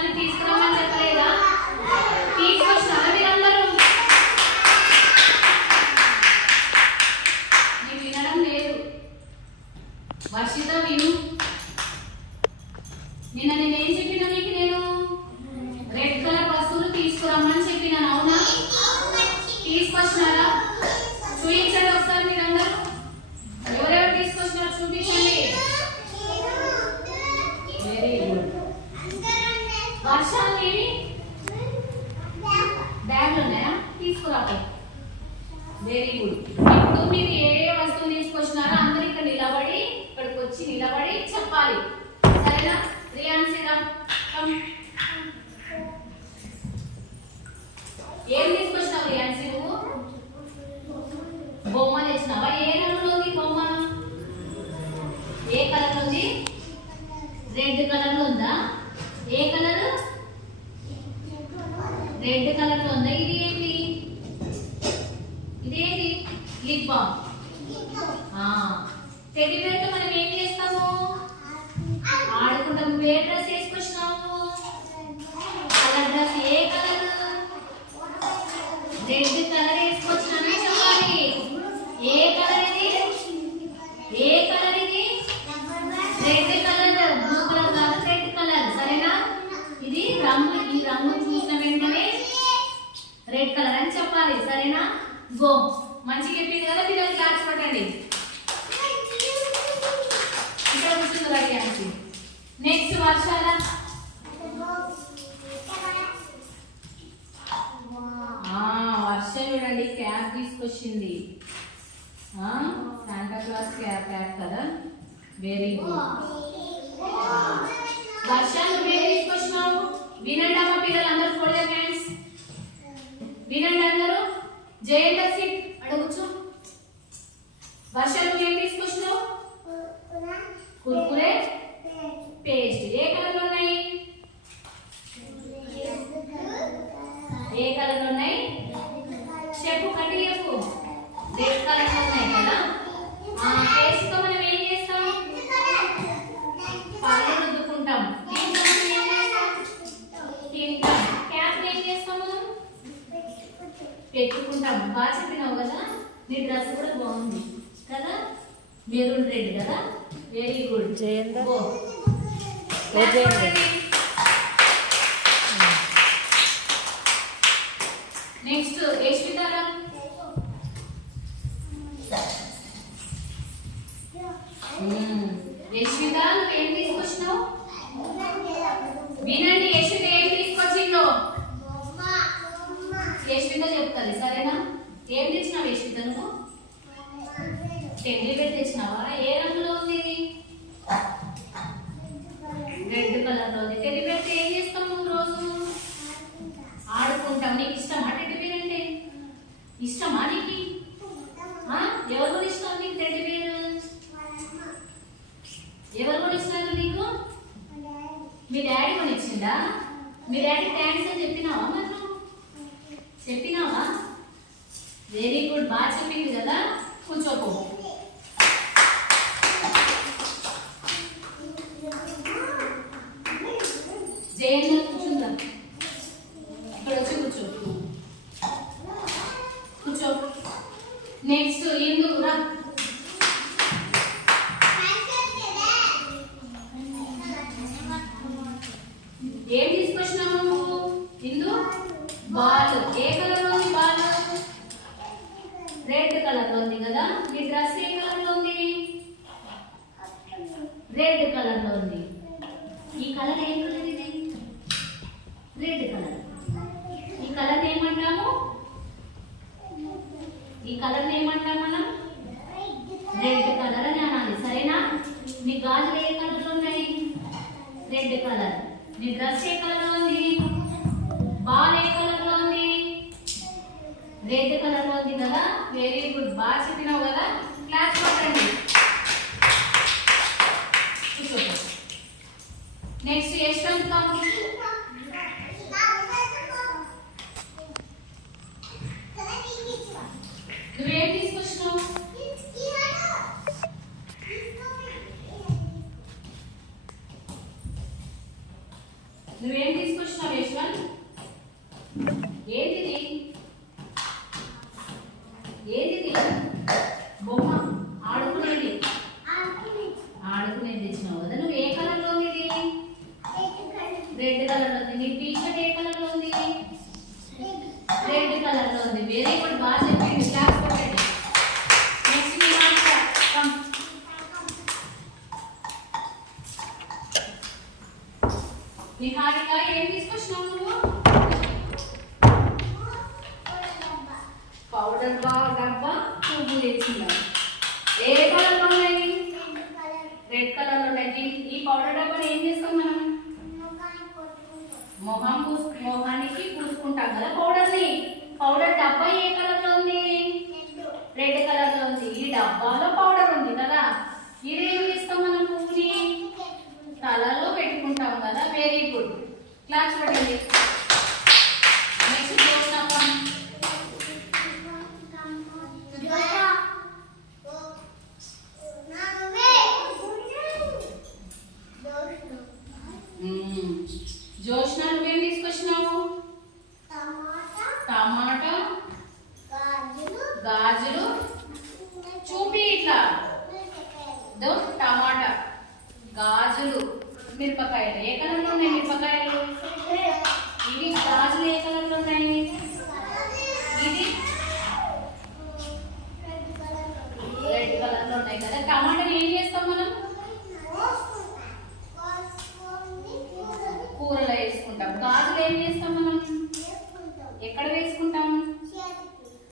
వర్షాన్ని తీసుకురమ్మని చెప్పలేదా? తీసుకొచ్చినారా మీరందరూ? మీరు వినడం లేదు. వర్షిత విను. నిన్న నేనేం చెప్పినా నీకు? నేను రెడ్ కలర్ వస్తువులు తీసుకురమ్మని చెప్పినాను, అవునా? తీసుకొచ్చినారా? చూపించండి ఒకసారి మీరందరూ. ఎవరెవరు తీసుకొచ్చినారు చూపించండి. Very good. వర్షాలు ఏవి? బ్యాగ్లు ఉన్నాయా? తీసుకురాపో. Very good. ఇప్పుడు మీరు ఏ వస్తువులు తీసుకొచ్చినారో అందరూ ఇక్కడ నిలబడి, ఇక్కడికి వచ్చి నిలబడి చెప్పాలి, సరేనా? రియాన్సీ రా. ఏం తీసుకొచ్చినావు రియాన్సీ? నువ్వు బొమ్మ తెచ్చినావా? ఏ రంగులో ఉంది బొమ్మ? ఏ కలర్ ఉంది? రెడ్ కలర్ లో ఉందా? ఏ కలర్? రెడ్ కలర్ లో ఉందా? ఇది ఏంటి? ఇదేంటి? Lip balm. టెడ్డీ బేర్ తో మనం ఏం చేస్తాము? ఆడుకుంటాము. ఏ డ్రెస్ వేసుకొచ్చినాము? Colour dress. ఏ కలర్? రెడ్ కలర్ వేసుకొచ్చినానని చెప్పాలి. ఏ కలర్ ఇది? ఏ కలర్ ఇది? Red colour. బ్లూ కలర్ కాదు, రెడ్ కలర్, సరేనా? ఇది రంగు. ఈ రంగు చూసిన వెంటనే రెడ్ కలర్ అని చెప్పాలి, సరేనా? గో. మంచిగా చెప్పింది కదా, పిల్లలు క్లాస్ పట్టండి. ఇక్కడ కూర్చుంది రాయానికి. నెక్స్ట్ వర్షాల. వర్ష చూడండి క్యాప్ తీసుకొచ్చింది. శాంటా క్లాస్ క్యాప్ కదా. Very good. వర్ష నువ్వేం తీసుకొచ్చినావు? వినండి అమ్మ పిల్లలు అందరూ. Fold your hands. వినండి అందరూ. జయంత సిట్ అడగచ్చు. వర్ష నువ్వేం తీసుకొచ్చినావు? Kurkure paste. ఏ కలర్ లో ఉన్నాయి? ఏ కలర్ లో ఉన్నాయి? చెప్పు, కట్టి చెప్పు. రెడ్ కలర్ లో ఉన్నాయి కదా. పేస్ట్ తో మనం ఏం చేస్తాం? పళ్ళు రుద్దుకుంటాం. తింటాం. క్యాప్ ఏం చేస్తాం మనం? పెట్టుకుంటాం. బాగా చెప్పినావు కదా. నీ డ్రెస్ కూడా బాగుంది కదా, మెరూన్ రెడ్ కదా. Very good. జయంత. నెక్స్ట్ యశ్వితారా. యశ్విత నువ్వేం తీసుకొచ్చినావు? వినండి. యశ్విత ఏం తీసుకొచ్చిందో యశ్విత చెప్తుంది, సరేనా? ఏం తెచ్చినావు యశ్విత? నువ్వు టెడ్డీ బేర్ తెచ్చినావా? ఏ రంగులో ఉంది? రెడ్ కలర్ లో ఉంది. టెడ్డీ బేర్ ఏం చేస్తాం నువ్వు? రోజు ఆడుకుంటాం. నీకు ఇష్టమా టెడ్డీ బేర్ అంటే? ఇష్టమా నీకు? ఎవరు కూడా ఇష్టం నీకు టెడ్డీ బేర్? ఎవరు కూడా ఇస్తారు నీకు? మీ డాడీ కొని ఇచ్చిందా? మీ డాడీ థ్యాంక్స్ అని చెప్పినావా? మరి నువ్వు చెప్పినావా? Very good. బాగా చెప్పింది కదా. కూర్చోపో. జయంగా కూర్చుందా? ఇక్కడ వచ్చి కూర్చో. కూర్చో. నెక్స్ట్ ఇందు రా. ఏం తీసుకొచ్చినావు నువ్వు? ఇందు బాల్. ఏ కలర్ లో ఉంది బాల్? రెడ్ కలర్ లో ఉంది కదా. నీ డ్రెస్ ఏ కలర్ లో ఉంది? రెడ్ కలర్ లో ఉంది. ఈ కలర్ ఏ కలర్? ఇది రెడ్ కలర్. ఈ కలర్ ఏమంటాము? ఈ కలర్ ఏమంటాం మనం? రెడ్ కలర్ అని అనాలి, సరేనా? నీ గాజులు ఏ కలర్ లో ఉన్నాయి? Red colour. నీ డ్రెస్ ఏ కలర్ లో ఉంది? బాల్ ఏ కలర్ లో ఉంది? రెడ్ కలర్ లో ఉంది కదా. Very good. బాగా చెప్పినావు కదా. క్లాస్ కొట్టండి. నెక్స్ట్ యశ్వంత్. నువ్వేం తీసుకొచ్చినావు? నువ్వేం తీసుకొచ్చినావు యశ్వంత్? ఏంటిది? ఏంటిది? బొమ్మ ఆడుకునేది. ఆడుకునేది తెచ్చినావు కదా. నువ్వు ఏ కలర్ లో ఉంది? ఇది రెడ్ కలర్ లో ఉంది. నీ టీ షర్ట్ ఏ కలర్ లో ఉంది? రెడ్ కలర్ లో ఉంది. వెరీ గుడ్, బాగా చెప్పండి. క్లాస్ కొట్టండి. నెక్స్ట్ మీ మాస్టర్ కమ్. నిహారిక ఏం తీసుకొచ్చినావు నువ్వు? పౌడర్ డబ్బా పువ్వు తెచ్చినావు. ఏ కలర్ లో ఉన్నాయి? రెడ్ కలర్ లో ఉన్నాయి. ఈ పౌడర్ డబ్బాని ఏం చేస్తాం మనం? మొహానికి పూసుకుంటాం కదా పౌడర్ ని. పౌడర్ డబ్బా ఏ కలర్ లో ఉంది? రెడ్ కలర్ లో ఉంది. ఈ డబ్బాలో పౌడర్ ఉంది కదా. ఇదేం చేస్తాం మనం? పువ్వుని తలలో పెట్టుకుంటాం కదా. వెరీ గుడ్, క్లాస్ పడండి. నెక్స్ట్ జోష్న నువ్వేం తీసుకొచ్చినావు? టమాటా, గాజులు. చూపి ఇట్లా. టమాటా, గాజులు, మిరపకాయలు. ఏ కలర్ లో ఉన్నాయి మిరపకాయలు? ఇవి గాజులు ఏ కలర్ లో ఉన్నాయి? ఇది రెడ్ కలర్ లో ఉన్నాయి కదా. టమాటా